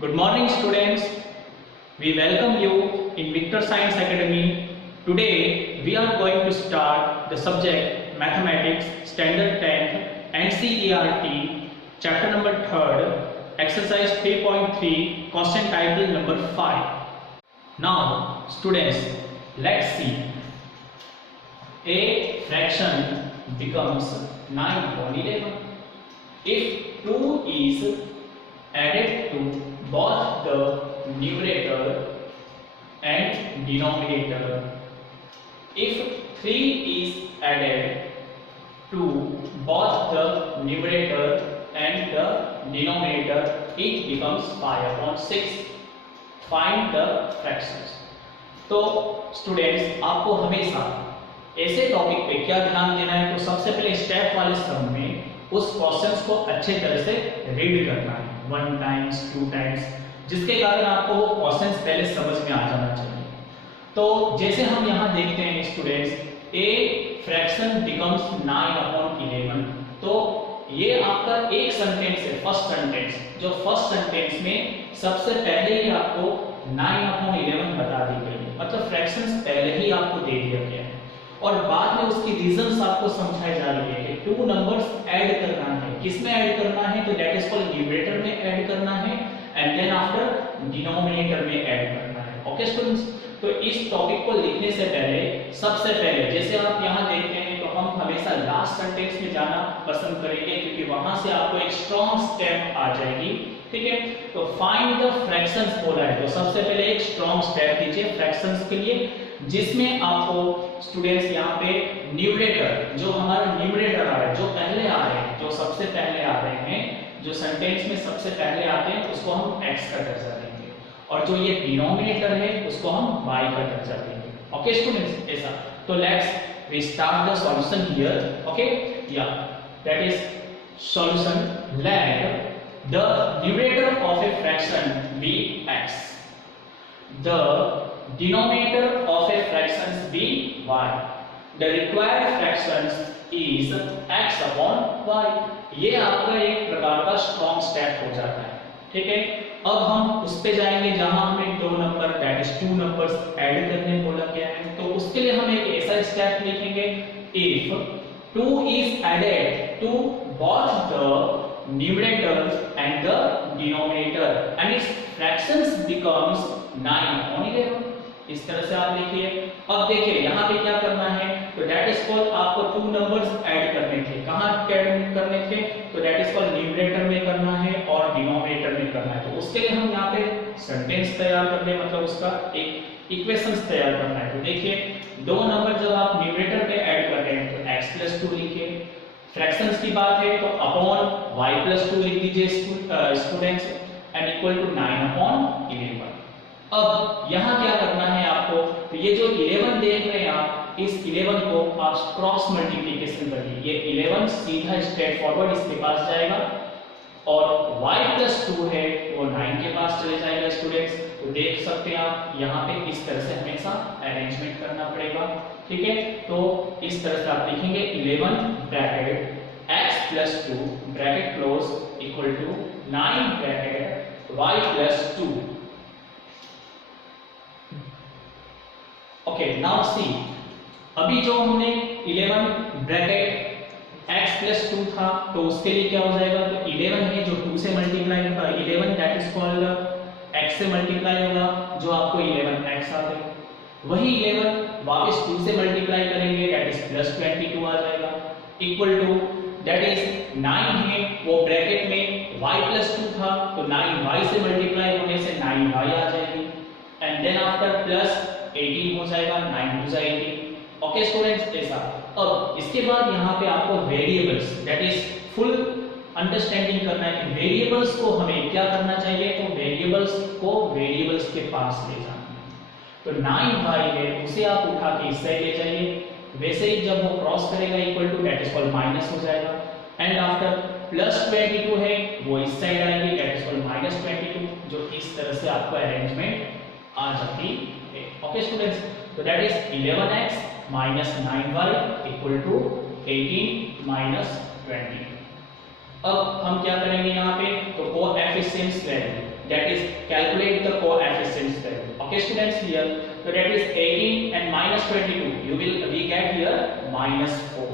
Good morning, students. We welcome you in Victor Science Academy. Today we are going to start the subject Mathematics Standard 10th NCERT chapter number 3rd exercise 3.3 question title number 5. Now students, let's see. A fraction becomes 9 upon 11 if 2 is added to both the numerator and denominator. If 3 is added to both the numerator and the denominator, it becomes 5 upon 6. Find the fractions. तो students, आपको हमेशा ऐसे topic पे क्या ध्यान देना है, तो सबसे पहले स्टेप वाले सम में उस क्वेश्चंस को अच्छे तरह से रीड करना है 1 टाइम्स 2 टाइम्स, जिसके कारण आपको वो क्वेश्चंस पहले समझ में आ जाना चाहिए। तो जैसे हम यहाँ देखते हैं students, a fraction becomes 9 upon 11, तो ये आपका एक सेंटेंस है, फर्स्ट सेंटेंस। जो फर्स्ट सेंटेंस में सबसे पहले ही आपको 9 अपॉन 11 बता दी गई है, मतलब फ्रैक्शंस पहले ही आपको दे दिया गया है और बाद में उसकी रीजंस आपको समझाई जा रही है कि 2 नंबर्स ऐड करना है। किसमें ऐड करना है? तो दैट इज कॉल्ड न्यूमरेटर में ऐड करना है एंड देन आफ्टर डिनोमिनेटर में ऐड करना है। ओके स्टूडेंट्स, तो इस टॉपिक को लिखने से पहले सबसे पहले जैसे आप यहाँ देखते हैं, तो हम हमेशा लास्ट सेंटेंस में जाना पसंद करेंगे क्योंकि वहां से आपको एक स्ट्रॉन्ग स्टेप आ जाएगी। ठीक है, तो फाइंड द फ्रैक्शंस बोला है, तो सबसे पहले एक स्ट्रॉन्ग स्टेप दीजिए फ्रैक्शंस के लिए, जिसमें आपको स्टूडेंट्स यहाँ पे न्यूमरेटर, जो हमारा न्यूमरेटर आ रहा है, जो पहले आ रहे हैं, जो सबसे पहले आ रहे हैं, जो सेंटेंस में सबसे पहले आते हैं, उसको हम x का दर्जा देंगे और जो ये डिनोमिनेटर है उसको हम y का दर्जा देंगे। ओके स्टूडेंट्स, ऐसा। तो let's we start the solution here. Okay, yeah that is solution. Let the numerator of a fraction be x, the denominator of a fraction be y, the required fractions is x upon y। ये आपका एक प्रकार का strong step हो जाता है। ठीक है, अब हम उस पे जाएंगे जहां हमें 2 number that is 2 numbers add करने बोला गया है। तो उसके लिए हम एक ऐसा स्टेप लिखेंगे, if 2 is added to both the numerator and the denominator and its fractions becomes 9 upon 11। इस तरह से आप लिखिए। अब देखिए यहाँ पे क्या करना है, तो दैट इज कॉल्ड आपको 2 नंबर्स ऐड करने थे। कहाँ ऐड करने थे? तो दैट इज कॉल्ड न्यूमरेटर में करना है और डिनोमिनेटर में करना है। तो उसके लिए हम यहाँ पे सेंटेंस तैयार कर रहे हैं, मतलब उसका एक इक्वेशंस तैयार करना है। तो देखिए 2 नंबर जब आप न्यूमरेटर पे ऐड कर रहे हैं तो x+2 लिखिए। फ्रैक्शंस की बात है तो अपॉन y+2 लिख दीजिए students and equal to 9 upon 11। अब यहाँ क्या करना है आपको, तो ये जो 11 देख रहे हैं आप, इस 11 को आप क्रॉस मल्टीप्लिकेशन करिए। ये 11 सीधा स्ट्रेट फॉरवर्ड इसके पास जाएगा और y+2 है वो 9 के पास चले जाएगा स्टूडेंट्स। तो देख सकते हैं आप यहाँ पे इस तरह से हमेशा अरेंजमेंट करना पड़ेगा। ठीक है, तो इस तरह से आप लिखेंगे 11 bracket x+2 bracket close equal to 9 bracket y+2। Okay, now see, अभी जो हमने 11 ब्रैकेट x+2 था तो उसके लिए क्या हो जाएगा, तो 11 है जो 2 से मल्टीप्लाई होगा, 11 दैट इज कॉल्ड x से मल्टीप्लाई होगा, जो आपको 11x आते हैं। वही 11 वापस 2 से मल्टीप्लाई करेंगे दैट इज +22 आ जाएगा, इक्वल टू दैट इज 9 है वो ब्रैकेट में y+2 था तो 9y से मल्टीप्लाई होने से 9y आ जाएगी एंड देन आफ्टर +18 हो जाएगा, 9 2 जा 18। ओके स्टूडेंट्स, ऐसा। अब इसके बाद यहाँ पे आपको variables that is full understanding करना है कि वेरिएबल्स को हमें क्या करना चाहिए, तो वेरिएबल्स को वेरिएबल्स के पास ले जाना है। तो 9y है उसे आप उठा के इस साइड ले जाइए, वैसे ही जब वो क्रॉस करेगा equal to that is called minus हो जाएगा एंड आफ्टर +22 है वो इस साइड आएगी दैट इज कॉल्ड -22, जो इस तरह से आपको अरेंजमेंट आ जाती है। ओके स्टूडेंट्स, तो that is 11x minus 9y equal to 18 minus 20। अब हम क्या करेंगे यहाँ पे, तो coefficients value, that is calculate the coefficients value. Okay students, here so that is 18 and minus 22, we get here minus 4.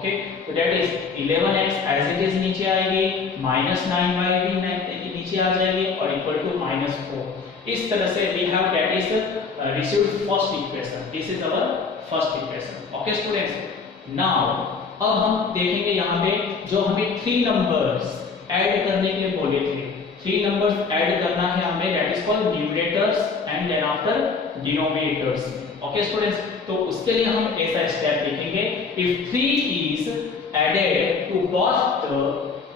okay, so that is 11x as it is नीचे आएगी, minus 9y भी नीचे आ जाएगी और equal to minus 4. इस तरह से we have that is received first equation. This is our first equation. okay students, now अब हम देखेंगे यहाँ पे जो हमें 3 नंबर्स ऐड करने के लिए बोले थे, 3 नंबर्स ऐड करना है हमें, that is called numerators and then after denominators. Okay students, तो उसके लिए हम ऐसा स्टेप लिखेंगे, if 3 is added to both the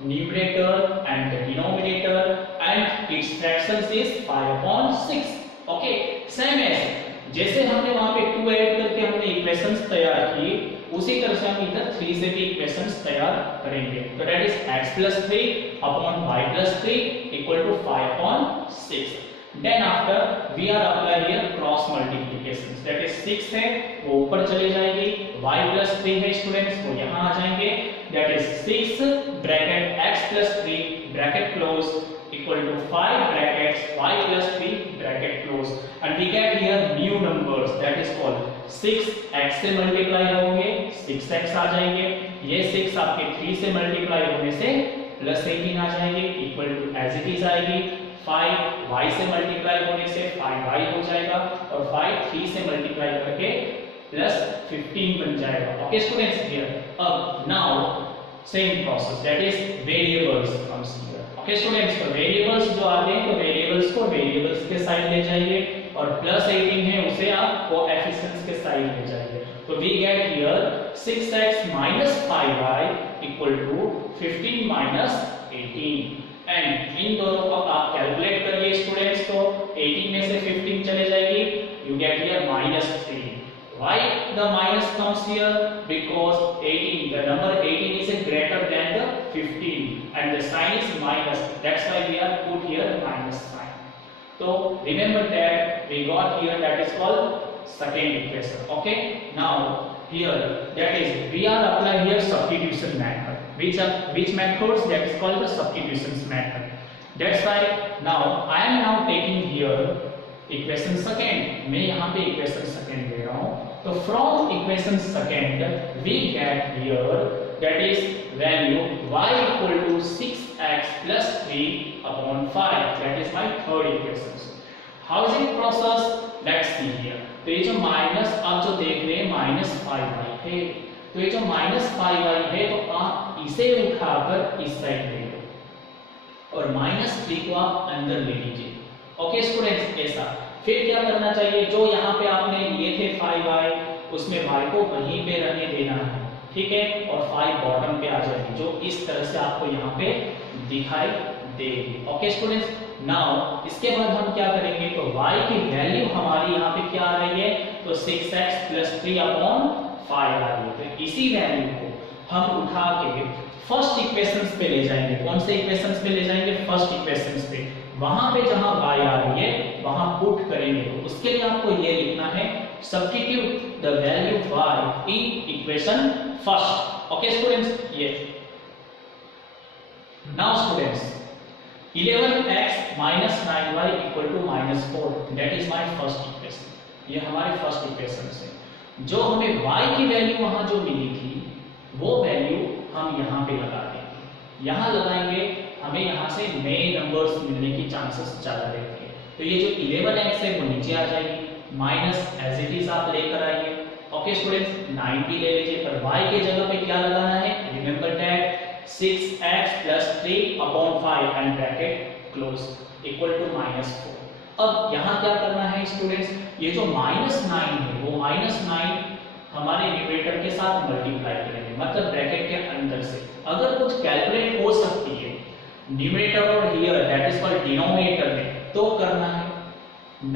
numerator and the denominator and its fractions is 5/6. Okay, same as जैसे हमने वहां पे 2 ऐड करके हमने इक्वेशंस तैयार की, उसी तरह से हम इधर 3 से भी इक्वेशंस तैयार करेंगे. तो that is x + 3 upon y + 3 equal to 5/6. Then after we are apply here cross multiplication, that is 6 है वो ऊपर चले जाएंगे, y + 3 है स्टूडेंट्स वो यहां आ जाएंगे, that is 6 bracket x + 3 bracket close equal to 5 brackets y + 3 bracket close, and we get here new numbers, that is called 6x से मल्टीप्लाई होंगे 6x आ जाएंगे, ये 6 आपके 3 से मल्टीप्लाई होने से +18 आ जाएंगे, equal to as it is आएगी, 5 y से मल्टीप्लाई होने से 5y हो जाएगा और 5 3 से मल्टीप्लाई करके +15 बन जाएगा. ओके स्टूडेंट्स, हियर अब now same process, that is variables comes here. Okay students, तो वेरिएबल्स जो आते हैं तो वेरिएबल्स को वेरिएबल्स के साइड ले जाइए और +18 है उसे आप कोएफिशिएंट्स के साइड ले जाइए. तो we get here 6x - 5y equal to 15 - 18, and इन दोनों को आप कैलकुलेट करिए स्टूडेंट्स. तो 18 में से 15 चले जाएगी, you get here -3. Why the minus comes here? Because 18, the number 18 is greater than the 15 and the sign is minus. That's why we are put here minus sign. So remember that we got here, that is called second equation. Okay. Now here that is we are applying here substitution method. Which methods? That is called the substitution method. That's why now I am now taking here equation second, मैं यहाँ पे equation second ले रहा हूँ. तो from equation second we get here that is value y equal to 6x + 3 upon 5, that is my third equation. How is it process? Let's see here. तो ये जो माइनस आप जो देख रहे हैं -5y है, तो ये जो -5y है तो आप इसे उठाकर इस साइड ले लो और -3 को आप अंदर ले लीजिए. ओके स्टूडेंट्स, ऐसा फिर क्या करना चाहिए, जो यहाँ पे आपने लिए थे 5y उसमें y को वहीं पे रहने देना है, ठीक है, और 5 बॉटम पे आ जाएगी, जो इस तरह से आपको यहाँ पे दिखाई देगी. ओके स्टूडेंट्स, नाउ इसके बाद हम क्या करेंगे, तो y की वैल्यू हमारी यहाँ पे क्या आ रही है, तो 6x + 3 अपॉन 5 आ रही है. तो इसी वैल्यू को हम उठा के फर्स्ट इक्वेशंस पे ले जाएंगे. कौन से इक्वेशंस पे ले जाएंगे? फर्स्ट इक्वेशंस पे. वहां पे जहां y आ रही है वहां पुट करेंगे. तो उसके लिए आपको ये लिखना है, substitute the value y in equation first. Okay students, ये now students 11x - 9y equal to -4, that is my first equation. ये हमारे फर्स्ट इक्वेशन से जो हमें y की वैल्यू वहां जो मिली थी वो वैल्यू हम यहाँ पे लगा देंगे. यहाँ लगाएंगे, हमें यहाँ से नए नंबर्स मिलने की चांसेस ज्यादा रहती है. तो ये जो 11x है वो नीचे आ जाएगी, माइनस एज इट इज आप लेकर आइए. ओके स्टूडेंट्स, 90 ले लीजिए, पर y के जगह पे क्या लगाना है? Remember that 6x + 3 upon 5 and bracket close equal to -4. अब यहाँ क्या करना है स्टूडेंट्स, ये जो -9 है वो -9 हमारे न्यूमरेटर के साथ मल्टीप्लाई करेंगे, मतलब ब्रैकेट के अंदर से. अगर कुछ कैलकुलेट हो सकती है न्यूमरेटर और here that is called denominator में, तो करना है,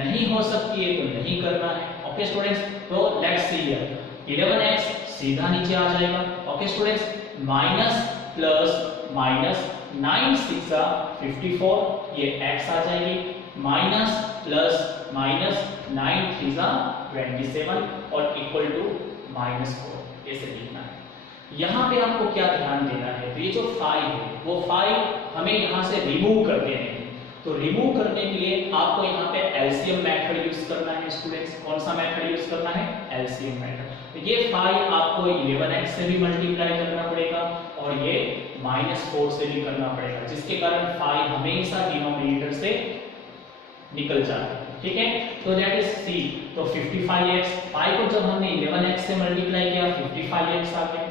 नहीं हो सकती है तो नहीं करना है. ओके स्टूडेंट्स, तो लेट्स सी हियर 11x सीधा नीचे आ जाएगा. Okay students, minus plus minus 9 6 54, ये x आ जाएगी, माइनस प्लस माइनस 9 3 27 और इक्वल टू -4, ऐसे लिखना है. यहाँ पे आपको क्या ध्यान देना है, तो ये जो 5 है वो 5 हमें यहाँ से रिमूव कर देने हैं। तो रिमूव करने के लिए आपको यहाँ पे एलसीएम मेथड यूज करना है स्टूडेंट्स। कौन सा मेथड यूज करना है, एलसीएम मेथड। तो ये 5 आपको 11x से भी मल्टीप्लाई करना पड़ेगा और ये -4 से भी करना पड़ेगा, जिसके कारण 5 हमेशा डिनोमिनेटर से निकल जाता है। ठीक है, तो दैट इज सी। तो 55x, 5 को जब हमने 11x से मल्टीप्लाई किया 55x आ गया,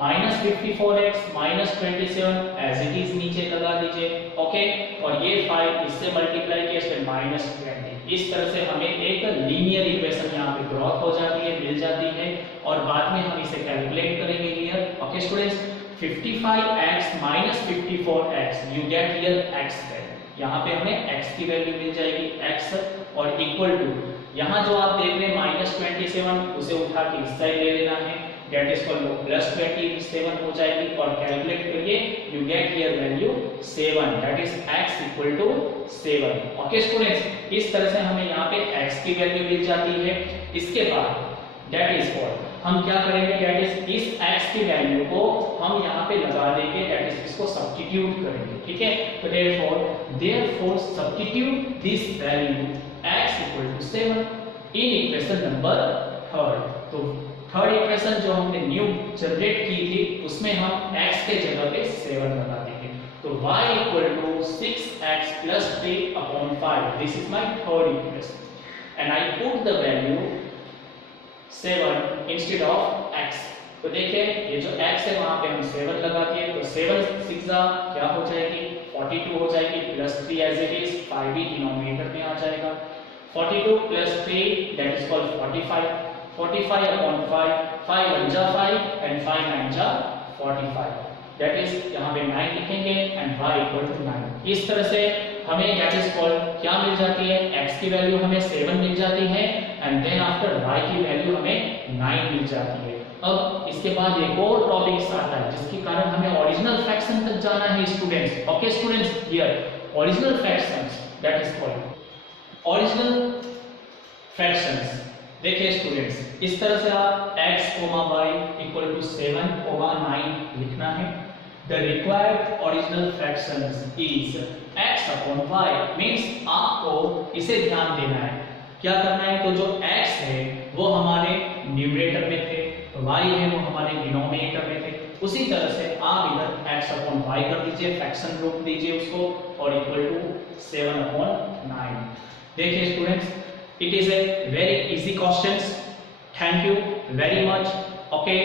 -54x -27 एज इट इज नीचे लगा दीजिए। ओके, और ये 5 इससे मल्टीप्लाई किया इससे -20। इस तरह से हमें एक लीनियर इक्वेशन यहाँ पे ग्रॉथ हो जाती है, मिल जाती है, और बाद में हम इसे कैलकुलेट करेंगे here. Okay students, 55x -54x, you get here x value. यहाँ पे हमें x की वैल्यू मिल जाएगी, x, और इक्वल टू यहाँ जो आप देख रहे हैं -27, उसे उठा के इस साइड ले लेना है, दैट इज कॉल्ड +27 हो जाएगी, और कैलकुलेट करिए, you get here value 7, that is x equal to 7। Okay students, इस तरह से हमें यहाँ पे x की वैल्यू मिल जाती है। इसके बाद दैट इज कॉल्ड, हम क्या करेंगे, दैट इज इस x की वैल्यू को हम यहाँ पे लगा देंगे, दैट इज इसको सब्स्टिट्यूट करेंगे। ठीक है, तो therefore substitute this value x equal to 7 in equation number 3। तो थर्ड इक्वेशन जो हमने न्यू जनरेट की थी उसमें हम x के जगह पे 7 लगा देंगे। तो y equal to 6x plus 3 upon 5, this is my third equation, and I put the value 7 instead of x। तो देखिए ये जो x है वहां पे हम 7 लगा दिए, तो 7 6 क्या हो जाएगी, 42 हो जाएगी, प्लस 3 एज इट इज, 5 भी डिनोमिनेटर में आ जाएगा। 42 plus 3 that is called 45, 45 upon 5, 5 1 जा 5 and 5 9 जा 45, दैट इज यहाँ पे 9 लिखेंगे एंड y इक्वल टू 9। इस तरह से हमें दैट इज कॉल्ड क्या मिल जाती है, x की वैल्यू हमें 7 मिल जाती है, एंड देन आफ्टर y की वैल्यू हमें 9 मिल जाती है। अब इसके बाद एक और टॉपिक्स आता है जिसके कारण हमें ओरिजिनल फ्रैक्शन तक जाना है students. Okay students, here original fractions, that is called original fractions. देखिए स्टूडेंट्स, इस तरह से आप x, y इक्वल टू 7, 9 लिखना है। The required original fractions is x upon y, means आपको इसे ध्यान देना है, क्या करना है, तो जो x है वो हमारे न्यूमरेटर में थे, y है वो हमारे डिनोमिनेटर में थे, उसी तरह से आप इधर x अपॉन y कर दीजिए, फ्रैक्शन रूप दीजिए उसको, और इक्वल टू 7 अपॉन 9। देखिए students, it is a very easy questions. Thank you very much. Okay,